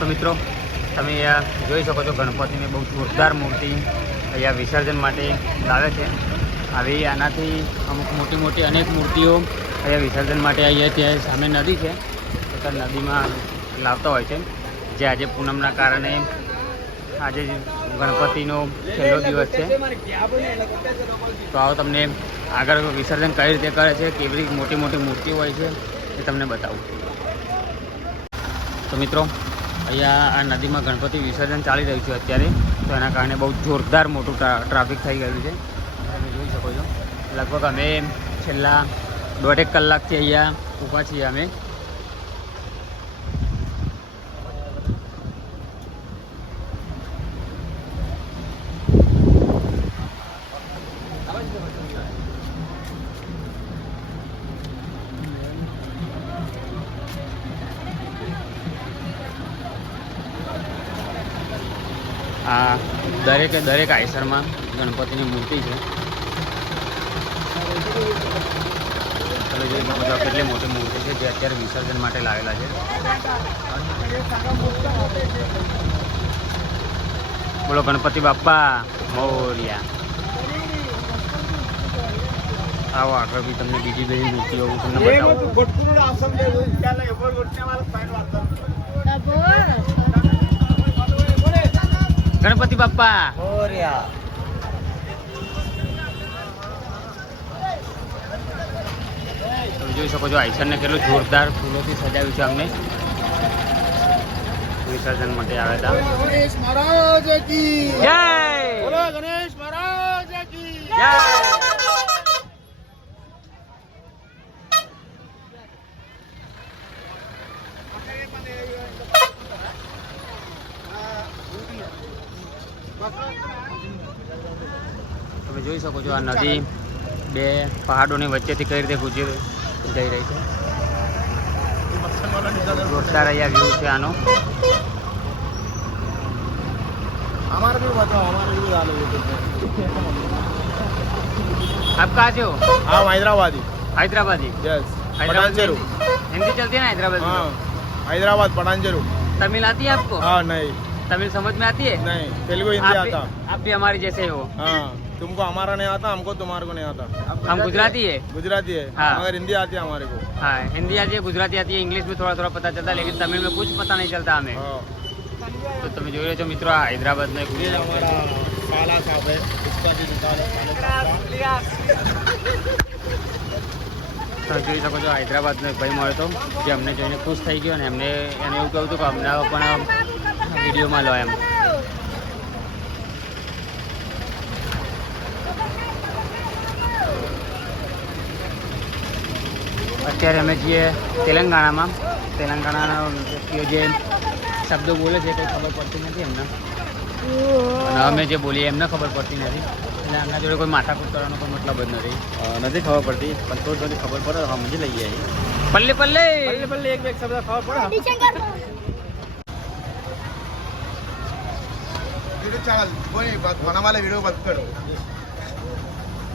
તો મિત્રો તમે અહીંયા જોઈ શકો છો ગણપતિને બહુ જોરદાર મૂર્તિ અહીંયા વિસર્જન માટે લાવે છે. આવી આનાથી અમુક મોટી મોટી અનેક મૂર્તિઓ અહીંયા વિસર્જન માટે અહીંયા ત્યાં સામે નદી છે તો નદીમાં લાવતા હોય છે. જે આજે પૂનમના કારણે આજે ગણપતિનો છેલ્લો દિવસ છે. તો આવો તમને આગળ વિસર્જન કઈ રીતે કરે છે, કેવી મોટી મોટી મૂર્તિઓ હોય છે એ તમને બતાવું. તો મિત્રો અહીંયા આ નદીમાં ગણપતિ વિસર્જન ચાલી રહ્યું છે અત્યારે, તો એના કારણે બહુ જોરદાર મોટું ટ્રાફિક થઈ ગયું છે. તમે જોઈ શકો છો લગભગ અમે છેલ્લા 1.5 કલાકથી અહીંયા ઊભા છીએ અમે. આ દરેક આયસરમાં ગણપતિની મૂર્તિ છે. તમે જોઈ શકો છો કેટલી મોટી મૂર્તિ છે જે અત્યારે વિસર્જન માટે લાવેલા છે. બોલો ગણપતિ બાપ્પા મોર્યા. આવો આગળ બી તમને બીજી બધી મૂર્તિઓ તમને બતાવું. ગણપતિ બાપ્પા મોર્યા. તમે જોઈ શકો છો આઈસરને કેટલું જોરદાર ફૂલોથી સજાવ્યું છે. અમને વિસર્જન માટે આવ્યા હતા. ગણેશ મહારાજ કી જય. બોલો ગણેશ મહારાજ કી જય. તમે જોઈ શકો છો આ નદી બે પહાડોની વચ્ચેથી કઈ રીતે ગુજરી જઈ રહી છે. જોરદાર અહીંયા વ્યૂ છે આનો. आप कहाँ से हो? हम हैदराबादी. हैदराबादी. यस. हैदराबाद हिंदी चलती है ना हैदराबाद में? हाँ. हैदराबाद पठानचेरू. तमिल आती है आपको? हाँ नहीं. तमिल समझ में आती है? नहीं. तेलुगु हिंदी आता. आप भी हमारे जैसे हो. हाँ. तुमको हमारा नहीं आता, हमको तुम्हारे को नहीं आता. हम गुजराती है. गुजराती है. हाँ. मगर हिंदी आती है हमारे को. हाँ हिंदी आती है, गुजराती आती है, इंग्लिश में थोड़ा थोड़ा पता चलता है, लेकिन तमिल में कुछ पता नहीं चलता हमें. तो તમે જોઈ રહ્યો છો મિત્રો આ હૈદરાબાદનો એક हमारा काला साहब है, इसका भी दुकान है. તમે જોઈ શકો છો હૈદરાબાદનો એક ભાઈ મળ્યો હતો જે અમને જોઈને ખુશ થઈ ગયો અને એમને એને એવું કહ્યું હતું કે અમને પણ વિડીયોમાં લો એમ. અત્યારે અમે છીએ તેલંગાણામાં. તેલંગાણાના વ્યક્તિઓ જે શબ્દો બોલે છે કંઈ ખબર પડતી નથી એમને, અને અમે જે બોલીએ એમને ખબર પડતી નથી. એટલે આમના જોડે કોઈ માથાકૂટ કરવાનો કોઈ મતલબ જ નથી ખબર પડતી, પણ થોડી ખબર પડે તો સમજી લઈએ. પલ્લે પલ્લે પલ્લે પલ્લે એક શબ્દ ખબર પડે.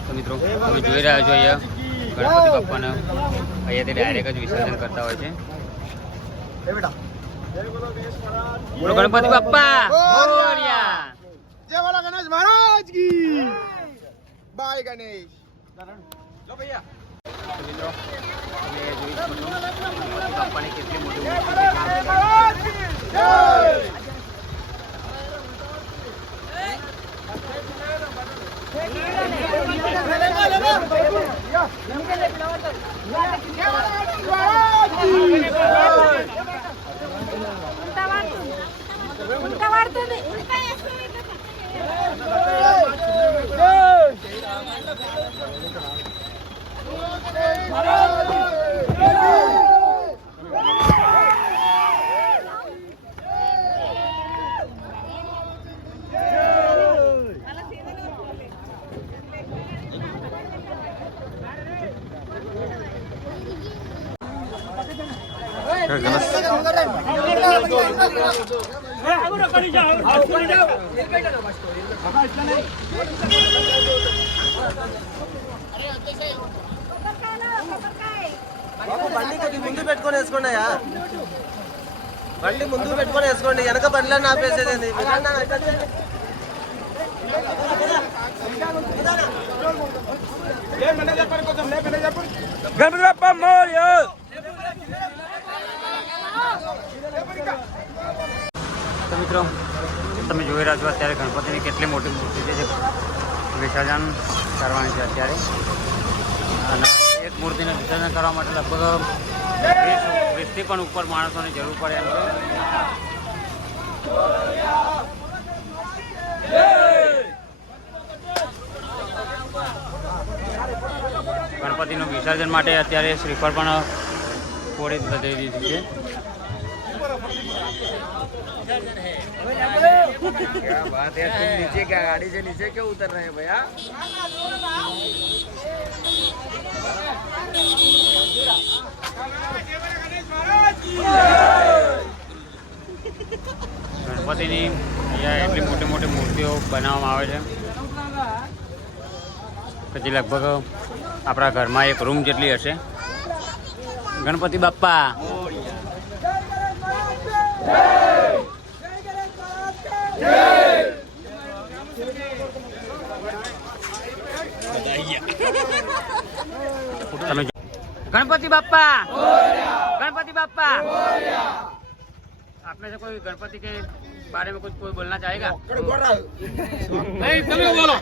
તો મિત્રો તમે જોઈ રહ્યા છો અહીંયા ગણપતિ બાપ્પાને અહીંયાથી ડાયરેક્ટ જ વિસર્જન કરતા હોય છે. બોલો ગણપતિ બાપ્પા મોર્યા. जय बोला गणेश महाराज की. बाय गणेश. लो भैया. મિત્રો તમે જોઈ શકો છો ગણપતિ બાપ્પાની કેટલી મોટી મૂર્તિ છે. బండి కొద్ది ముందు పెట్టుకొని వేసుకోండి. బండి ముందు పెట్టుకొని వేసుకోండి, వెనక బండ్లన్నీ ఆపేసేది. ગણપતિ બાપા મોર્ય. તો મિત્રો તમે જોઈ રહ્યા છો અત્યારે ગણપતિની કેટલી મોટી મૂર્તિ છે જે વિસર્જન કરવાની છે અત્યારે. અને એક મૂર્તિને વિસર્જન કરવા માટે લગભગ 20થી પણ ઉપર માણસોની જરૂર પડે એમ છે. ગણપતિનું વિસર્જન માટે અત્યારે શ્રીફળ પણ ફોડી દઈ દીધી છે. क्या बात है, तुम नीचे क्या गाड़ी से नीचे क्यों उतर रहे हैं भैया? ગણપતિની અહીંયા એટલી મોટી મોટી મૂર્તિઓ બનાવવામાં આવે છે પછી લગભગ આપણા ઘરમાં એક રૂમ જેટલી હશે. ગણપતિ બાપ્પા गणपति बाप्पा गणपति बाप्पा. आप में से कोई गणपति के बारे में कुछ कोई बोलना चाहेगा? नहीं, तुम्हें बोलो.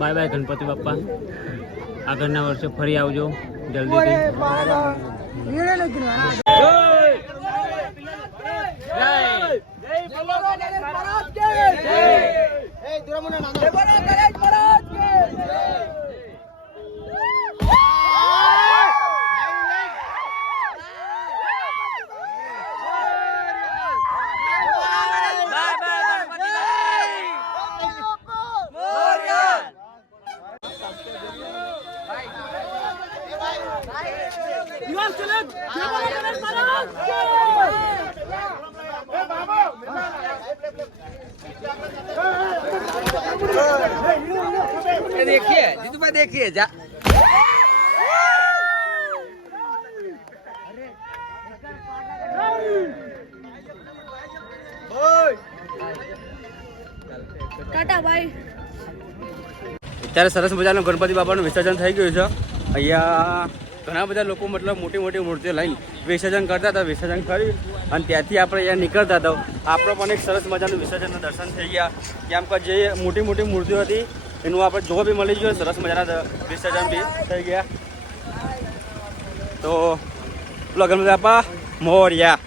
Bye bye Ganpati Bappa. આગળના વર્ષે ફરી આવજો જલ્દીથી. देखिए जीतू भाई, देखिए जा ટાટા ભાઈ. અત્યારે સરસ મજાનું ગણપતિ બાપાનું વિસર્જન થઈ ગયું છે. અહીંયા ઘણા બધા લોકો મતલબ મોટી મોટી મૂર્તિઓ લઈને વિસર્જન કરતા હતા. વિસર્જન કરી અને ત્યાંથી આપણે અહીંયા નીકળતા હતા. આપણો પણ એક સરસ મજાનું વિસર્જનના દર્શન થઈ ગયા. કેમ કે જે મોટી મોટી મૂર્તિઓ હતી એનું આપણે જોવા બી મળી ગયું. સરસ મજાના વિસર્જન બી થઈ ગયા. તો ગણપતિ બાપા મોર્યા.